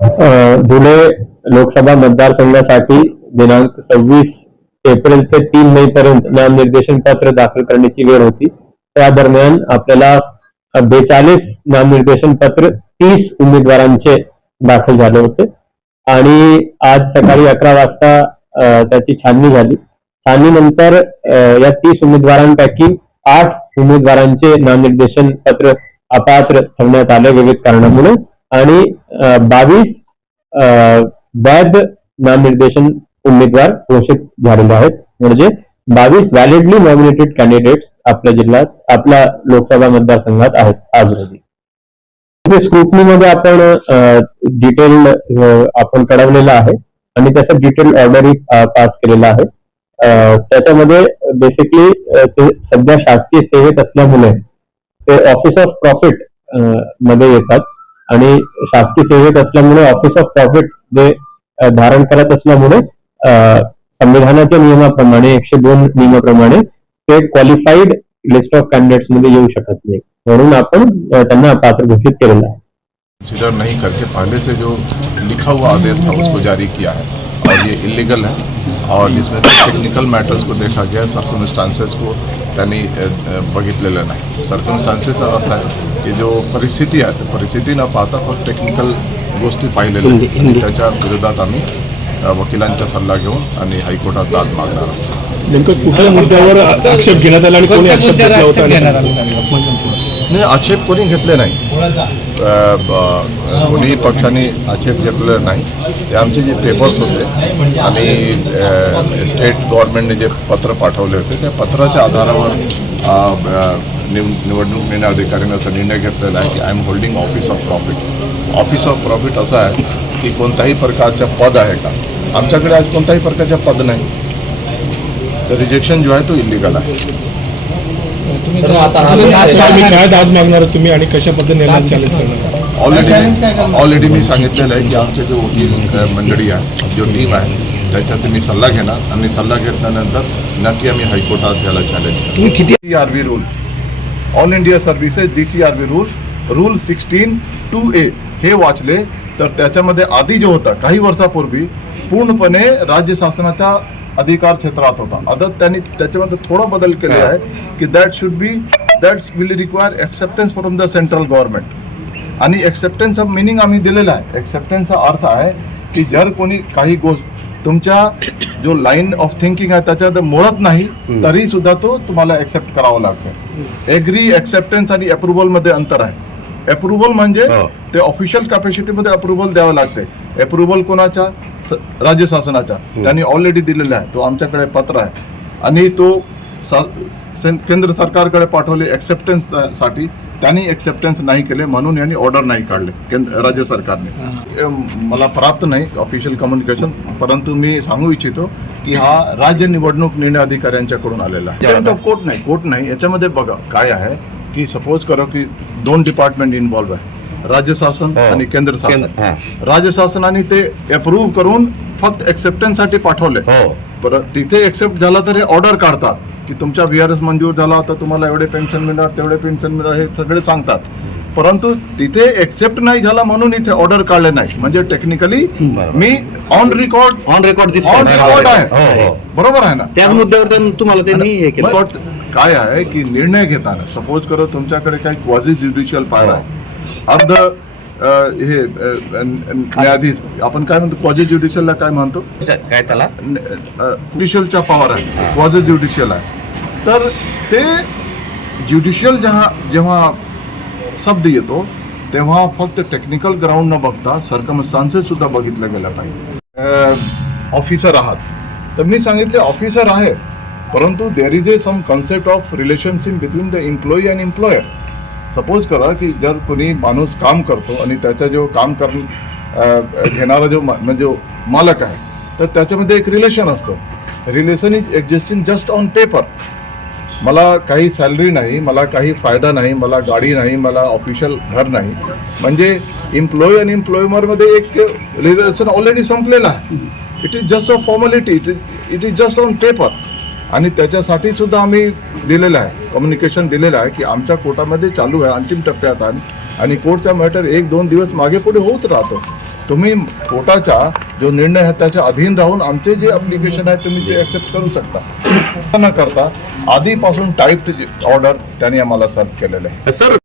धुळे लोकसभा मतदारसंघासाठी दिनांक सव्वीस एप्रिल ते तीन मे पर्यंत नामनिर्देशन पत्र दाखल करण्याची वेळ होती. त्या दरम्यान आपल्याला बेचाळीस नामनिर्देशन पत्र तीस उमेदवारांचे दाखल झाले होते. आणि आज सकाळी अकरा वाजता त्याची छाननी झाली. छाननीनंतर या तीस उमेदवारांपैकी आठ उमेदवारांचे नामनिर्देशन पत्र अपात्र ठेवण्यात आले विविध कारणामुळे. आणि बावीस वैध नामनिर्देशन उमेदवार घोषित झालेले आहेत. म्हणजे बावीस व्हॅलिडली नॉमिनेटेड कॅन्डिडेट्स आपल्या जिल्ह्यात आपल्या लोकसभा मतदारसंघात आहेत आज रोजी स्क्रुटनीमध्ये आपण डिटेल आपण कळवलेला आहे. आणि त्याचा डिटेल ऑर्डरही पास केलेला आहे. त्याच्यामध्ये बेसिकली ते सध्या शासकीय सेवेत असल्यामुळे ते ऑफिस ऑफ प्रॉफिटमध्ये येतात. आणि शासकीय सेवेत असल्यामुळे ऑफिस ऑफ प्रॉफिट जे धारण करत असल्यामुळे संविधानाच्या नियमाप्रमाणे एकशे दोन नियमाप्रमाणे ते क्वालिफाईड लिस्ट ऑफ कॅन्डिडेट्समध्ये येऊ शकत नाही. म्हणून आपण त्यांना पात्र घोषित केलेलं आहे. कंसिडर नहीं करके पहले से जो लिखा हुआ आदेश था उसको जारी किया है। और ये इलीगल है। और इसमें से टेक्निकल मॅटर्स को देखा गया सर्कमस्टांसेस को त्यांनी बघितलेलं नाही। सर्कमस्टांसेस अर्थ आहे की जो परिस्थिती आहे त्या परिस्थिती न पाहता फक्त टेक्निकल गोष्टी पाहिलेल्या. आणि त्याच्या विरोधात आम्ही वकिलांचा सल्ला घेऊन आणि हायकोर्टात दाद मागणार आहोत. नेमकं कुठल्या मुद्द्यावर आक्षेप घेण्यात आला आणि कोणी आक्षेप घेतला होता आणि- नाही आक्षेप कोणी घेतले नाही. कोणीही पक्षाने आक्षेप घेतलेला नाही. ते आमचे जे पेपर्स होते आणि स्टेट गव्हर्नमेंटने जे पत्र पाठवले होते त्या पत्राच्या आधारावर निव निवडणूक निर्णय अधिकाऱ्याने असा निर्णय घेतलेला आहे की I am holding office of profit office of profit असं आहे की कोणत्याही प्रकारचं पद आहे का? आमच्याकडे आज कोणत्याही प्रकारचं पद नाही. तर रिजेक्शन जो आहे तो इलिगल आहे. आता तुम्ही काय दाद मागणार आहात तुम्ही आणि कशा पद्धतीने चॅलेंज करणार? ऑलरेडी ऑलरेडी मी सांगितलेलं आहे की आमचे जो वकील मंडळी आहे जो टीम आहे त्याच्यात मी सल्ला घेणार. आणि सल्ला घेतल्यानंतर नक्की आम्ही हायकोर्टात त्याला चॅलेंज तुम्ही किती R B rule all India services D C R B rule rule sixteen two A हे वाचले तर त्याच्यामध्ये आधी जो होता काही वर्षापूर्वी पूर्णपणे राज्य शासनाच्या अधिकार क्षेत्रात होता. आता त्यांनी त्याच्यामध्ये थोडा बदल केले आहे की that should be that will require acceptance from the central government आणि एक्सेप्टन्सचा मिनिंग आम्ही दिलेला आहे. एक्सेप्टन्सचा अर्थ आहे की जर कोणी काही गोष्ट तुमच्या जो लाईन ऑफ थिंकिंग आहे त्याच्यात मोडत नाही तरी सुद्धा तो तुम्हाला एक्सेप्ट करावा लागतो. एग्री एक्सेप्टन्स आणि अप्रुव्हलमध्ये अंतर आहे. अप्रुव्हल म्हणजे ते ऑफिशियल कॅपॅसिटीमध्ये अप्रुव्हल द्यावं लागते. अप्रुव्हल कोणाच्या? राज्य शासनाच्या. त्यांनी ऑलरेडी दिलेला आहे. तो आमच्याकडे पत्र आहे. आणि तो केंद्र सरकारकडे पाठवले acceptance साठी त्यांनी एक्सेप्टन्स नाही केले म्हणून यांनी ऑर्डर नाही काढले केंद्र राज्य सरकारने. मला प्राप्त नाही ऑफिशियल कम्युनिकेशन परंतु मी सांगू इच्छितो की हा राज्य निवडणूक निर्णय अधिकाऱ्यांच्याकडून आलेला आहे. कोर्ट नाही कोर्ट नाही. याच्यामध्ये बघा काय आहे की सपोज करा की दोन डिपार्टमेंट इन्व्हॉल्व आहे. राज्य शासन आणि केंद्र शासन. राज्य शासनाने ते अप्रूव्ह करून फक्त acceptance साठी पाठवले. परत तिथे एक्सेप्ट झाला तर हे ऑर्डर काढतात. की तुमच्या व्ही आर एस मंजूर झाला तर तुम्हाला एवढे पेन्शन मिळणार तेवढे पेन्शन मिळणार हे सगळे सांगतात. परंतु तिथे एक्सेप्ट नाही झाला म्हणून इथे ऑर्डर काढले नाही. म्हणजे technically me on record on record on record हो, आहे बरोबर आहे ना? त्याच मुद्द्यावर तुम्हाला त्यांनी हे केलं. काय आहे की निर्णय घेताना सपोज करो तुमच्याकडे काही क्वाझी ज्युडिशियल आहे. अर्ध हे न्यायाधीश आपण काय म्हणतो क्वाझी ज्युडिशियलला काय म्हणतो? काय त्याला? ज्युडिशियलचा पॉवर आहे क्वाझी ज्युडिशियल आहे. तर ते ज्युडिशियल जेव्हा जेव्हा शब्द येतो तेव्हा फक्त टेक्निकल ग्राउंड न बघता सर्कमस्टान्सेस सुद्धा बघितलं गेलं पाहिजे. ऑफिसर आहात. तर मी सांगितले ऑफिसर आहे परंतु there is a some concept of relationship between the employee and employer suppose करा की जर कोणी माणूस काम करतो आणि त्याचा जो काम कर घेणारा जो मा- म्हणजे मालक आहे तर त्याच्यामध्ये एक रिलेशन असतं. Relation is existing just on paper मला काही सॅलरी नाही मला काही फायदा नाही मला गाडी नाही मला ऑफिशियल घर नाही. म्हणजे इम्प्लॉई आणि इम्प्लॉयमरमध्ये एक रिलेशन ऑलरेडी संपलेला आहे. It is just a formality it is it is just on paper आणि त्याच्यासाठी सुद्धा आम्ही दिलेलं आहे कम्युनिकेशन दिलेलं आहे की आमच्या कोर्टामध्ये चालू आहे अंतिम टप्प्यात आणि कोर्टचा मॅटर एक दोन दिवस मागे पुढे होत राहतो. तुम्ही कोर्टाचा जो निर्णय आहे त्याच्या अधीन राहून आमचे जे अप्लिकेशन आहे तुम्ही ते ॲक्सेप्ट करू शकता. न करता आधीपासून टाईप ऑर्डर त्यांनी आम्हाला सर्व केलेलं आहे. सर